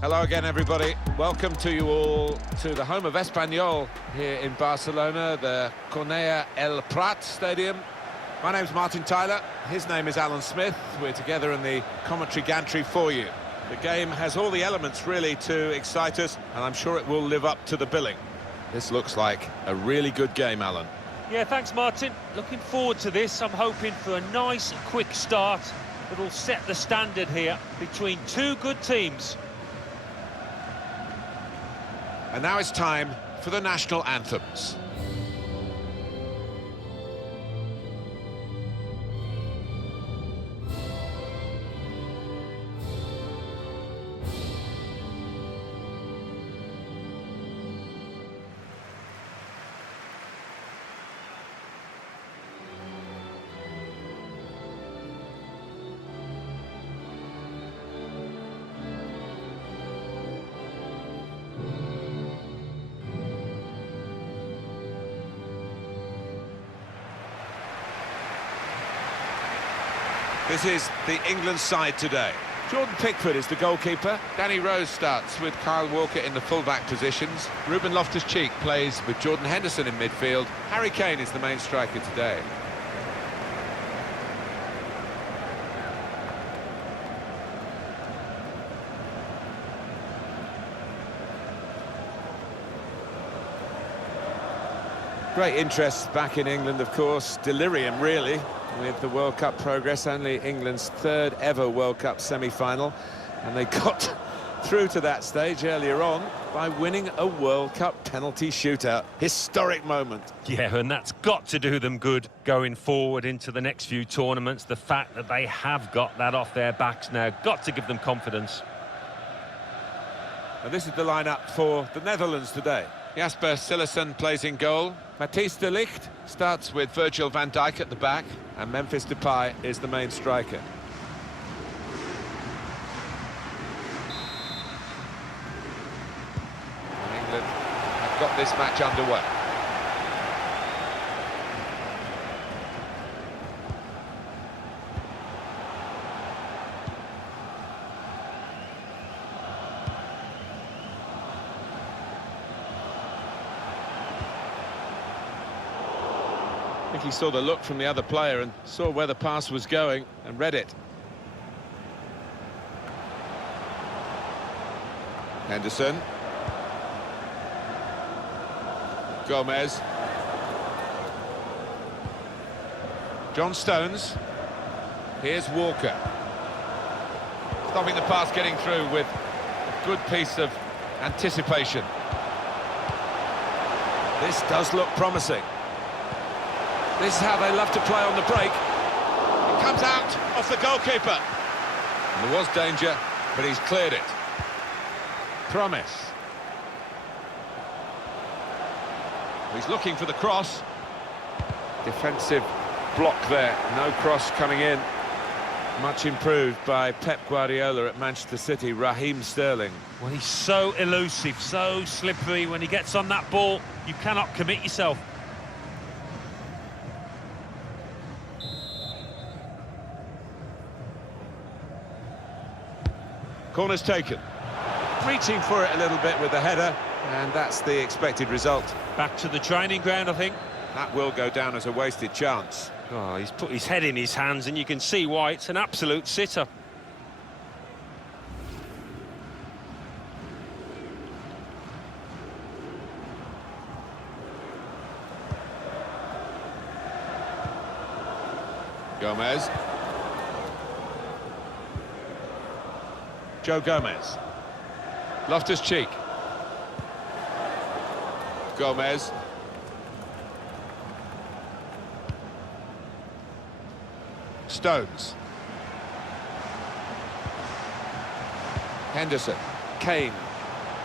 Hello again, everybody. Welcome to you all to the home of Espanyol here in Barcelona, the Cornellà El Prat Stadium. My name's Martin Tyler. His name is Alan Smith. We're together in the commentary gantry for you. The game has all the elements, really, to excite us, and I'm sure it will live up to the billing. This looks like a really good game, Alan. Yeah, thanks, Martin. Looking forward to this. I'm hoping for a nice, quick start that'll set the standard here between two good teams. And now it's time for the national anthems. This is the England side today. Jordan Pickford is the goalkeeper. Danny Rose starts with Kyle Walker in the full-back positions. Ruben Loftus-Cheek plays with Jordan Henderson in midfield. Harry Kane is the main striker today. Great interest back in England, of course. Delirium, really, with the World Cup progress. Only England's third ever World Cup semi-final, and they got through to that stage earlier on by winning a World Cup penalty shootout. Historic moment. Yeah, and that's got to do them good going forward into the next few tournaments. The fact that they have got that off their backs now, got to give them confidence. And this is the lineup for the Netherlands today. Jasper Cillessen plays in goal. Matthijs de Ligt starts with Virgil van Dijk at the back, and Memphis Depay is the main striker. And England have got this match underway. I think he saw the look from the other player and saw where the pass was going and read it. Henderson. Gomez. John Stones. Here's Walker. Stopping the pass getting through with a good piece of anticipation. This does look promising. This is how they love to play on the break. It comes out off the goalkeeper. And there was danger, but he's cleared it. Promise. He's looking for the cross. Defensive block there. No cross coming in. Much improved by Pep Guardiola at Manchester City, Raheem Sterling. Well, he's so elusive, so slippery. When he gets on that ball, you cannot commit yourself. Corner's taken. Reaching for it a little bit with the header, and that's the expected result. Back to the training ground, I think. That will go down as a wasted chance. Oh, he's put his head in his hands, and you can see why. It's an absolute sitter. Gomez. Joe Gomez. Loftus-Cheek. Gomez. Stones. Henderson. Kane.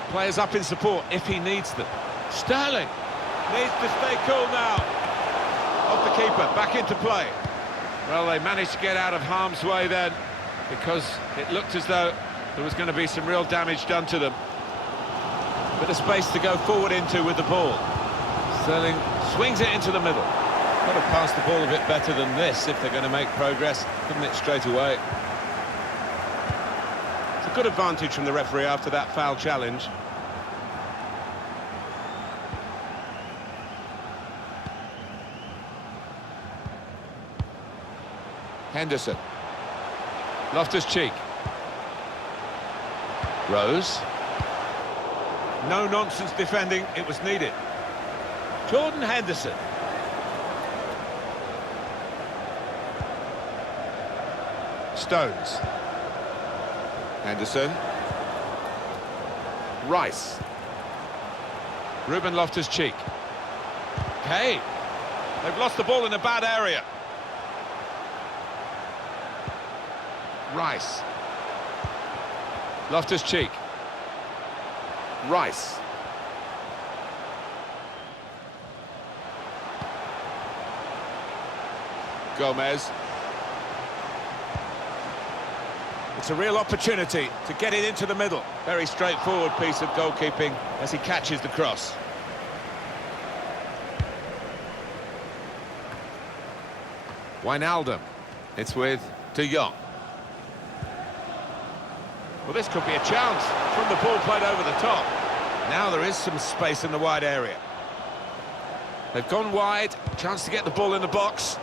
Players up in support if he needs them. Sterling needs to stay cool now. Off the keeper, back into play. Well, they managed to get out of harm's way then, because it looked as though there was going to be some real damage done to them. Bit of space to go forward into with the ball. Sterling swings it into the middle. Got to pass the ball a bit better than this if they're going to make progress. Couldn't it straight away? It's a good advantage from the referee after that foul challenge. Henderson. Loftus-Cheek. Rose. No-nonsense defending, it was needed. Jordan Henderson. Stones. Henderson. Rice. Ruben Loftus-Cheek. Kane. They've lost the ball in a bad area. Rice. Loftus-Cheek. Rice. Gomez. It's a real opportunity to get it into the middle. Very straightforward piece of goalkeeping as he catches the cross. Wijnaldum. It's with De Jong. Well, this could be a chance from the ball played over the top. Now there is some space in the wide area. They've gone wide, chance to get the ball in the box.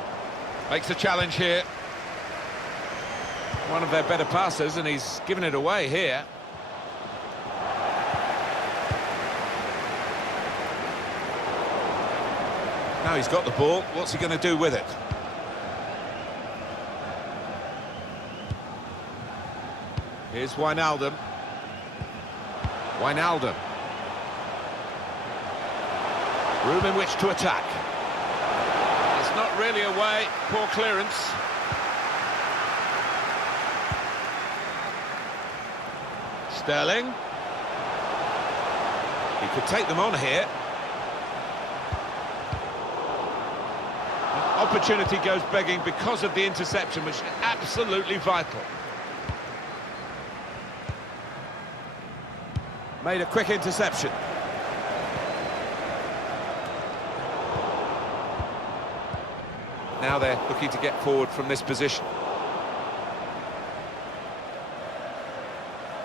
Makes the challenge here. One of their better passers, and he's given it away here. Now he's got the ball, what's he going to do with it? Here's Wijnaldum. Wijnaldum. Room in which to attack. It's not really away, poor clearance. Sterling. He could take them on here. Opportunity goes begging because of the interception, which is absolutely vital. Made a quick interception. Now they're looking to get forward from this position.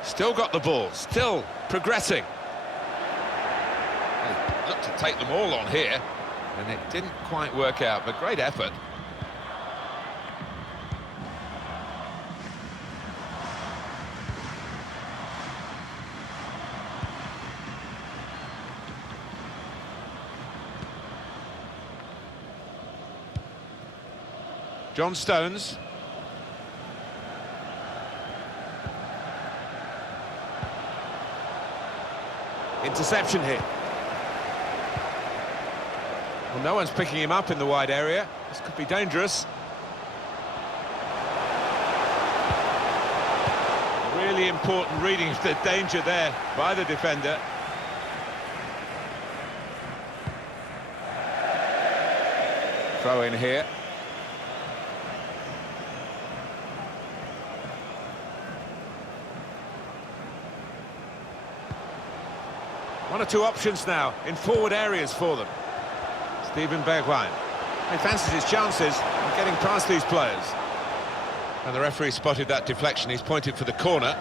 Still got the ball, still progressing. They looked to take them all on here, and it didn't quite work out, but great effort. John Stones. Interception here. Well, no one's picking him up in the wide area. This could be dangerous. Really important reading of the danger there by the defender. Throw in here. One or two options now in forward areas for them. Steven Bergwijn. He fancies his chances of getting past these players. And the referee spotted that deflection. He's pointed for the corner.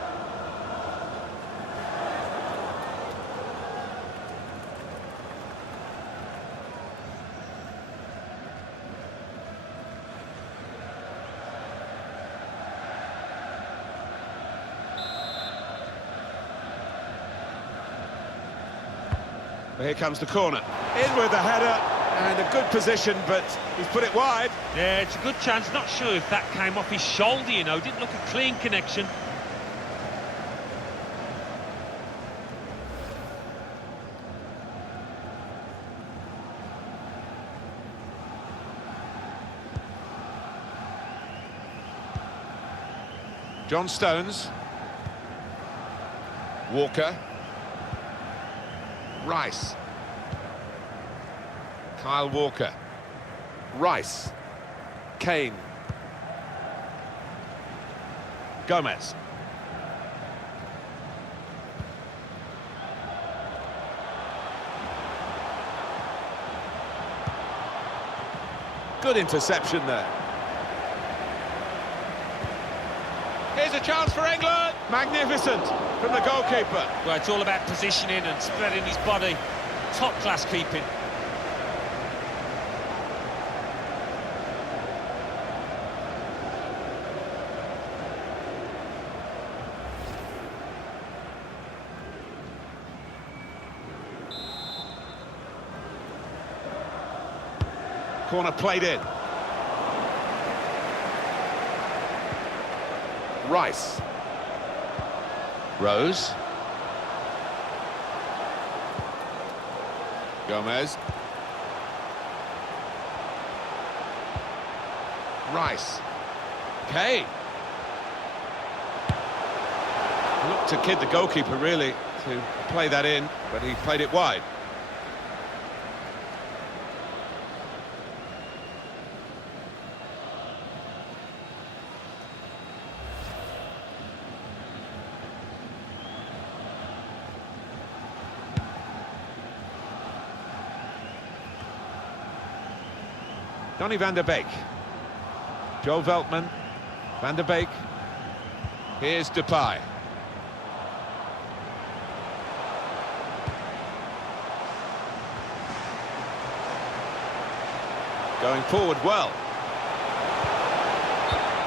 Here comes the corner. In with the header, and a good position, but he's put it wide. Yeah, it's a good chance. Not sure if that came off his shoulder, you know. Didn't look a clean connection. John Stones. Walker. Rice. Kyle Walker. Rice. Kane. Gomez. Good interception there. Here's a chance for England. Magnificent from the goalkeeper. Well, it's all about positioning and spreading his body. Top-class keeping. Corner played in. Rice. Rose. Gomez. Rice. Kane. Looked to kid the goalkeeper, really, to play that in, but he played it wide. Donny van der Beek. Joe Veltman. Van der Beek. Here's Depay. Going forward well.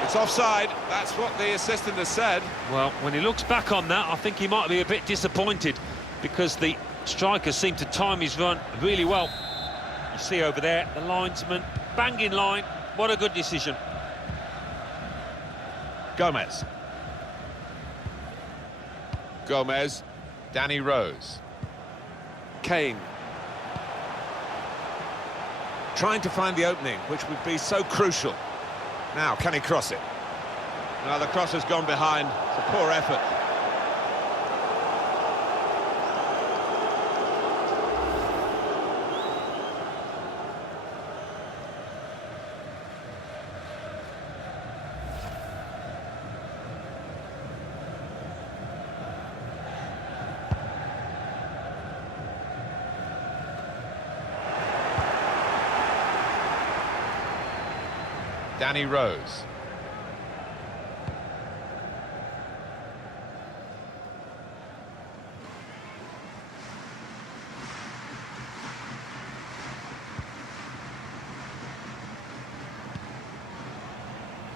It's offside. That's what the assistant has said. Well, when he looks back on that, I think he might be a bit disappointed because the striker seemed to time his run really well. You see over there, the linesman, banging line. What a good decision. Gomez. Gomez. Danny Rose. Kane. Trying to find the opening, which would be so crucial. Now, can he cross it? Now, the cross has gone behind. It's a poor effort. Danny Rose.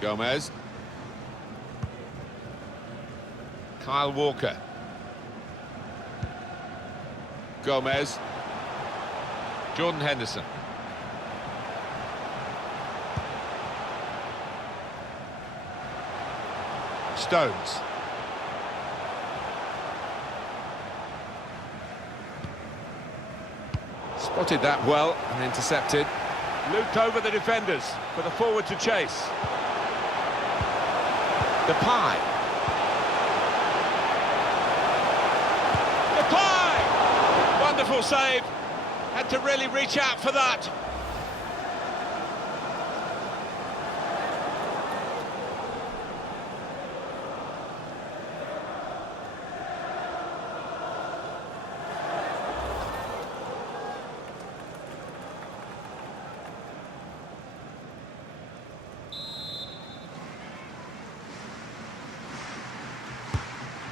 Gomez. Kyle Walker. Gomez. Jordan Henderson. Stones. Spotted that well and intercepted. Looped over the defenders for the forward to chase. Depay. Depay! Wonderful save. Had to really reach out for that.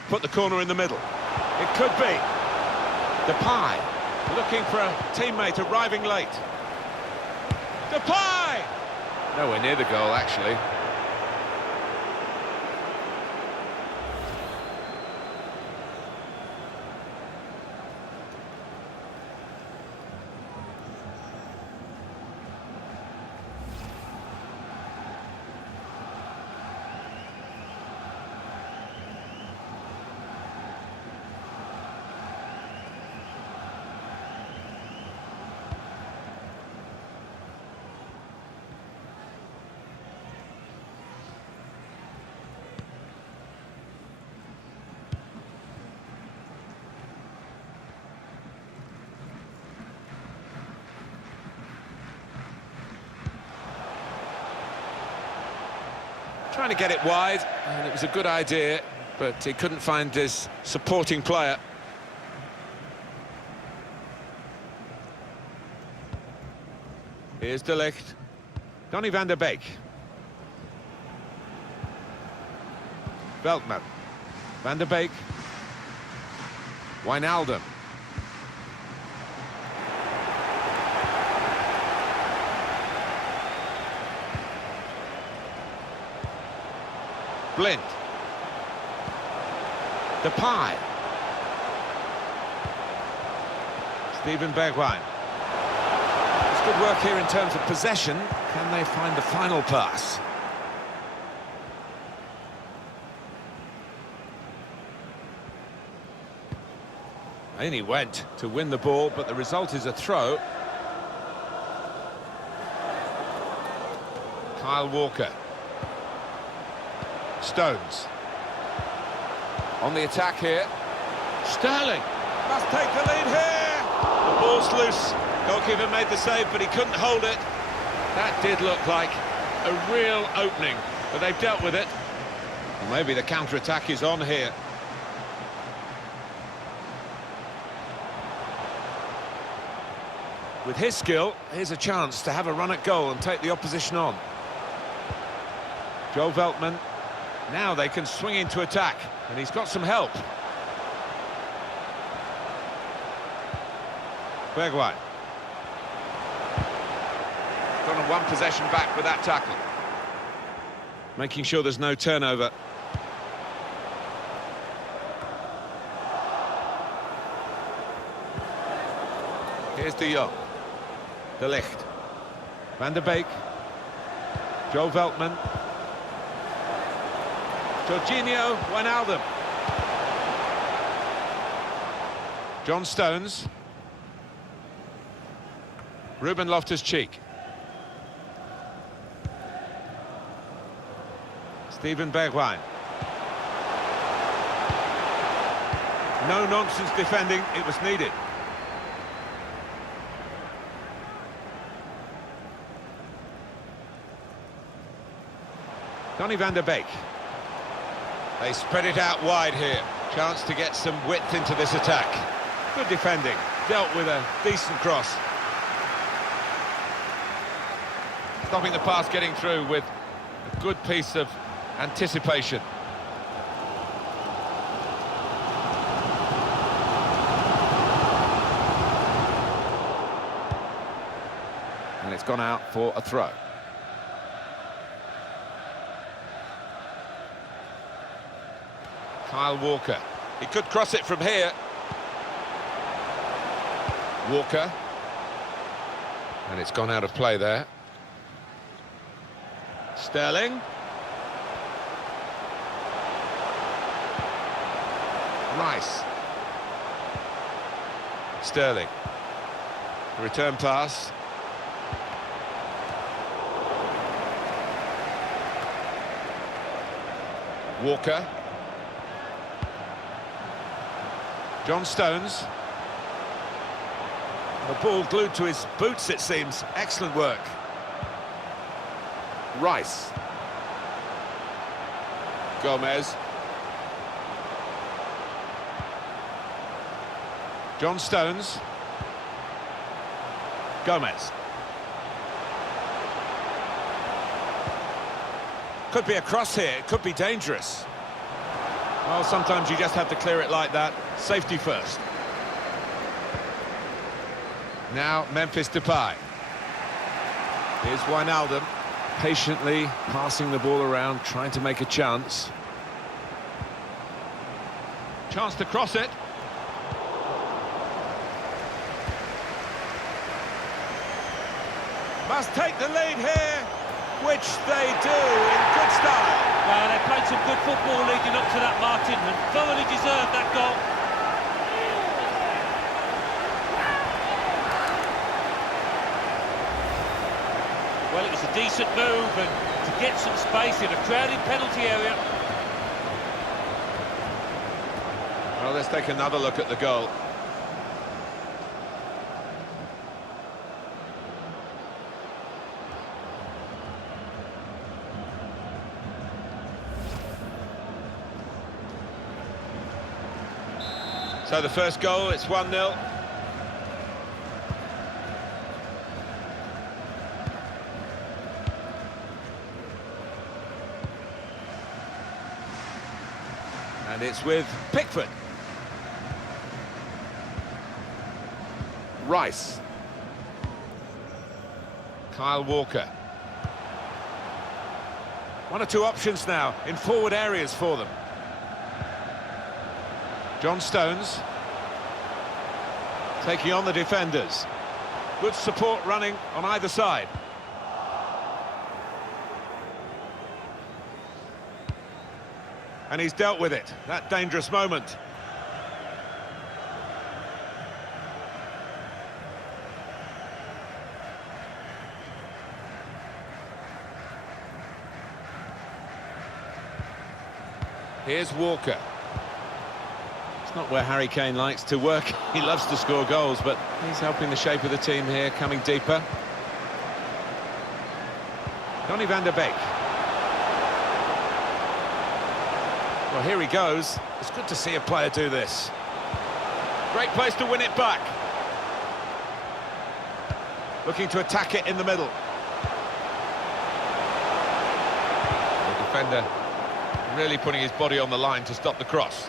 Put the corner in the middle. It could be. Depay looking for a teammate arriving late. Depay! Nowhere near the goal, actually. Trying to get it wide, and it was a good idea, but he couldn't find his supporting player. Here's De Ligt. Donny van der Beek. Veltman. Van der Beek. Wijnaldum. Blind. Depay. Steven Bergwijn. It's good work here in terms of possession. Can they find the final pass? In he went to win the ball, but the result is a throw. Kyle Walker. Stones. On the attack here. Sterling must take the lead here. The ball's loose. Goalkeeper made the save, but he couldn't hold it. That did look like a real opening, but they've dealt with it. Well, maybe the counter-attack is on here. With his skill, here's a chance to have a run at goal and take the opposition on. Joe Veltman. Now they can swing into attack, and he's got some help. Bergwijn. Gone on one possession back with that tackle. Making sure there's no turnover. Here's De Jong. De Ligt. Van der Beek. Joe Veltman. Jorginho Wijnaldum. John Stones. Ruben Loftus-Cheek. Steven Bergwijn. No nonsense defending, it was needed. Donny van der Beek. They spread it out wide here. Chance to get some width into this attack. Good defending. Dealt with a decent cross. Stopping the pass getting through with a good piece of anticipation. And it's gone out for a throw. Kyle Walker. He could cross it from here. Walker. And it's gone out of play there. Sterling. Rice. Sterling. Return pass. Walker. John Stones. The ball glued to his boots, it seems. Excellent work. Rice. Gomez. John Stones. Gomez. Could be a cross here, it could be dangerous. Well, sometimes you just have to clear it like that. Safety first. Now Memphis Depay. Here's Wijnaldum, patiently passing the ball around, trying to make a chance. Chance to cross it. Must take the lead here, which they do in good style. Well, they played some good football leading up to that, Martin, and thoroughly deserved that goal. Well, it was a decent move, and to get some space in a crowded penalty area. Well, let's take another look at the goal. So the first goal, it's 1-0. And it's with Pickford. Rice. Kyle Walker. One or two options now in forward areas for them. John Stones. Taking on the defenders. Good support running on either side. And he's dealt with it, that dangerous moment. Here's Walker. It's not where Harry Kane likes to work. He loves to score goals, but he's helping the shape of the team here, coming deeper. Donny van der Beek. Well, here he goes. It's good to see a player do this. Great place to win it back. Looking to attack it in the middle. The defender really putting his body on the line to stop the cross.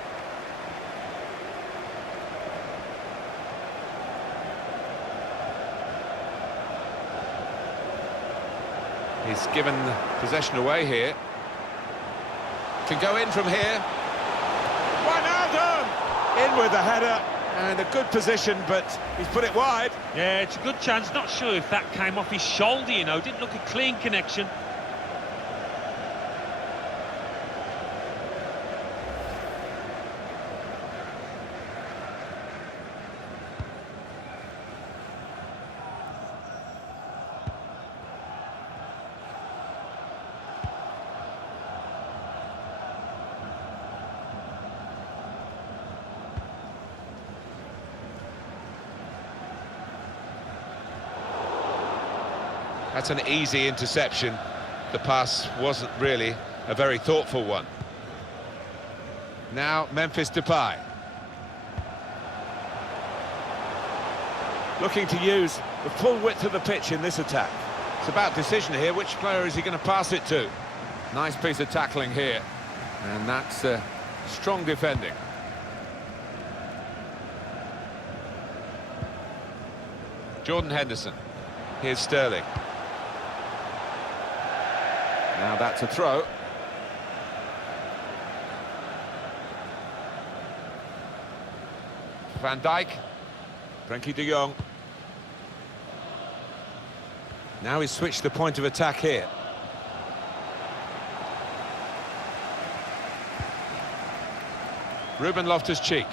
He's given possession away here. Can go in from here. Wijnaldum! In with the header, and a good position, but he's put it wide. Yeah, it's a good chance. Not sure if that came off his shoulder, you know. Didn't look a clean connection. That's an easy interception. The pass wasn't really a very thoughtful one. Now Memphis Depay. Looking to use the full width of the pitch in this attack. It's about decision here. Which player is he going to pass it to? Nice piece of tackling here. And that's strong defending. Jordan Henderson. Here's Sterling. Now that's a throw. Van Dijk. Frenkie de Jong. Now he's switched the point of attack here. Ruben Loftus-Cheek.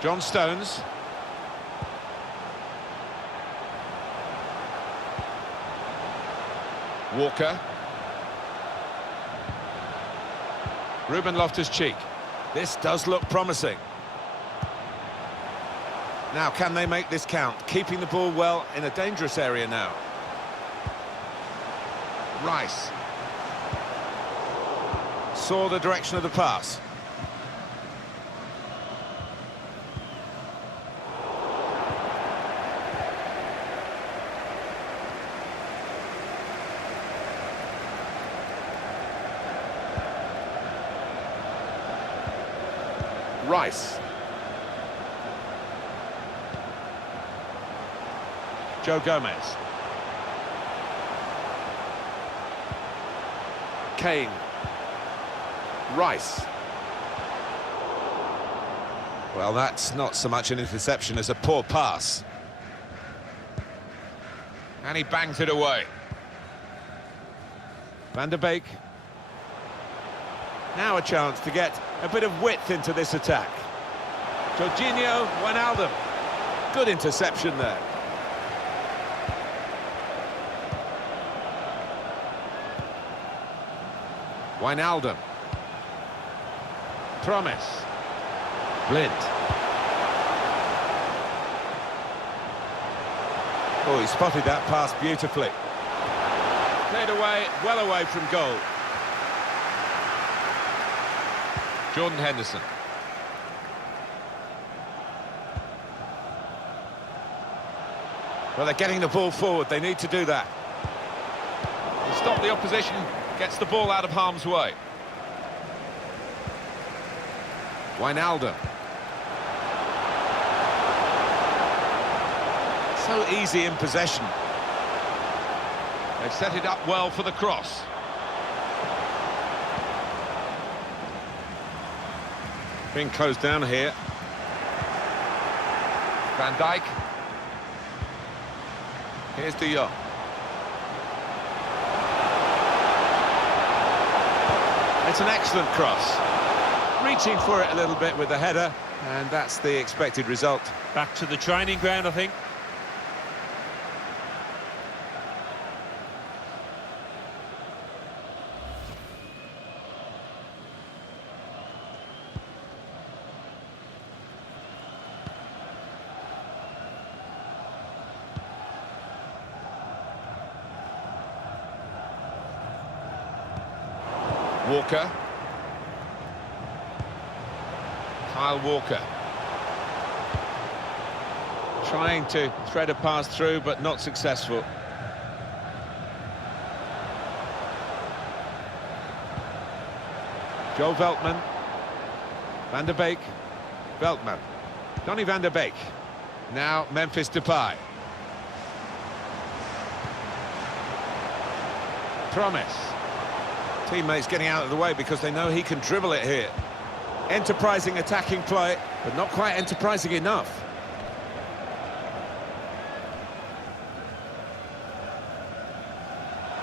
John Stones. Walker. Ruben Loftus-Cheek. This does look promising. Now, can they make this count? Keeping the ball well in a dangerous area now. Rice. Saw the direction of the pass. Rice. Joe Gomez. Kane. Rice. Well, that's not so much an interception as a poor pass. And he bangs it away. Van der Beek. Now a chance to get a bit of width into this attack. Jorginho Wijnaldum. Good interception there. Wijnaldum. Promise. Blind. Oh, he spotted that pass beautifully. Cleared away, well away from goal. Jordan Henderson. Well, they're getting the ball forward. They need to do that. Stop the opposition. Gets the ball out of harm's way. Wijnaldum. So easy in possession. They've set it up well for the cross. Being closed down here. Van Dijk. Here's De Jong. It's an excellent cross. Reaching for it a little bit with the header, and that's the expected result. Back to the training ground, I think. Walker. Kyle Walker. Trying to thread a pass through, but not successful. Joe Veltman. Van der Beek. Veltman. Donny van der Beek. Now Memphis Depay. Promise. Teammates getting out of the way because they know he can dribble it here. Enterprising attacking play, but not quite enterprising enough.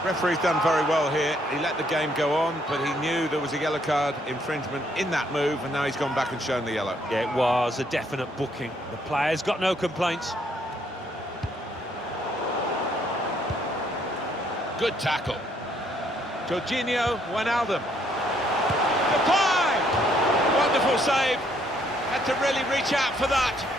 Referee's done very well here. He let the game go on, but he knew there was a yellow card infringement in that move, and now he's gone back and shown the yellow. Yeah, it was a definite booking. The player's got no complaints. Good tackle. Jorginho Wijnaldum. Depay! Wonderful save. Had to really reach out for that.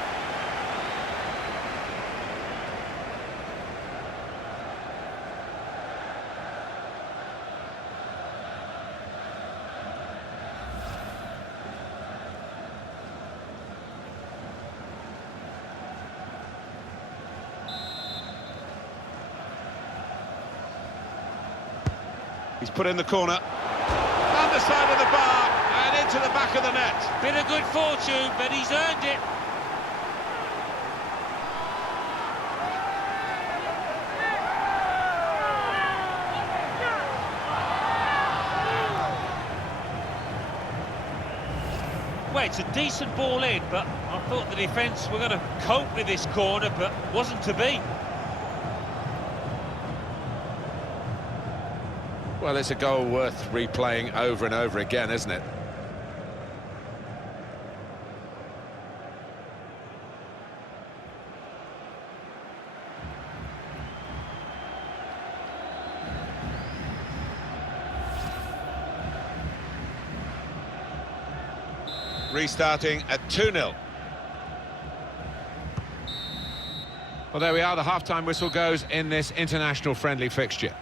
He's put in the corner, down the side of the bar and into the back of the net. Bit of good fortune, but he's earned it. Well, it's a decent ball in, but I thought the defence were going to cope with this corner, but wasn't to be. Well, it's a goal worth replaying over and over again, isn't it? Restarting at 2-0. Well, there we are. The half-time whistle goes in this international friendly fixture.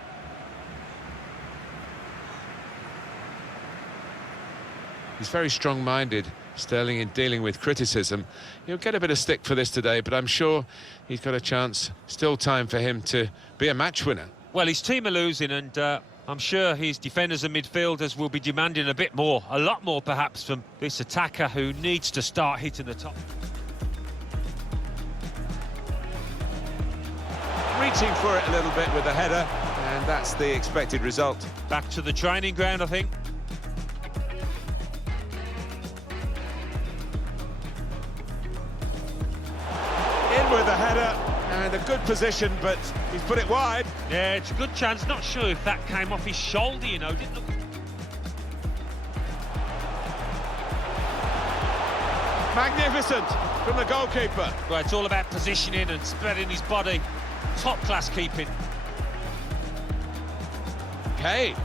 He's very strong-minded, Sterling, in dealing with criticism. He'll get a bit of stick for this today, but I'm sure he's got a chance. Still time for him to be a match winner. Well, his team are losing, and I'm sure his defenders and midfielders will be demanding a bit more, a lot more perhaps, from this attacker who needs to start hitting the top. Reaching for it a little bit with the header, and that's the expected result. Back to the training ground, I think. With a header and a good position, but he's put it wide. Yeah, it's a good chance. Not sure if that came off his shoulder, you know. Didn't look... Magnificent from the goalkeeper. Well, it's all about positioning and spreading his body. Top-class keeping. Kane.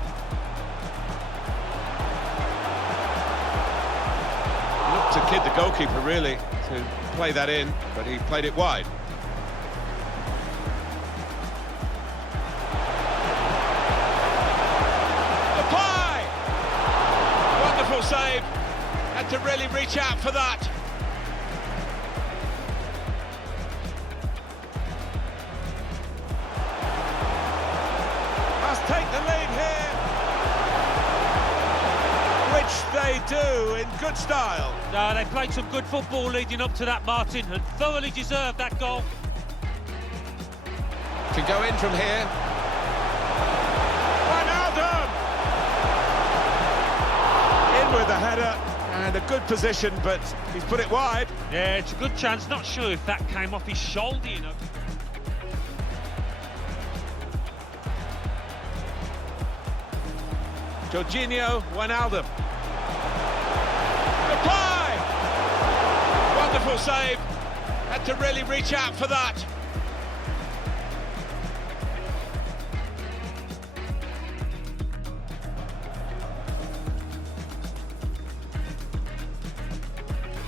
He looked to kid the goalkeeper, really, to play that in, but he played it wide. Depay! Wonderful save. Had to really reach out for that. Must take the lead here. which they do in good style. No, they played some good football leading up to that, Martin, and thoroughly deserved that goal. Can go in from here. Wijnaldum! In with the header, and a good position, but he's put it wide. Yeah, it's a good chance. Not sure if that came off his shoulder, you know. Jorginho Wijnaldum. Reply! Wonderful save. Had to really reach out for that.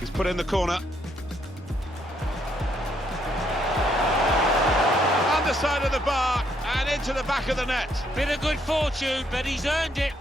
He's put in the corner. Underside of the bar and into the back of the net. Bit of good fortune, but he's earned it.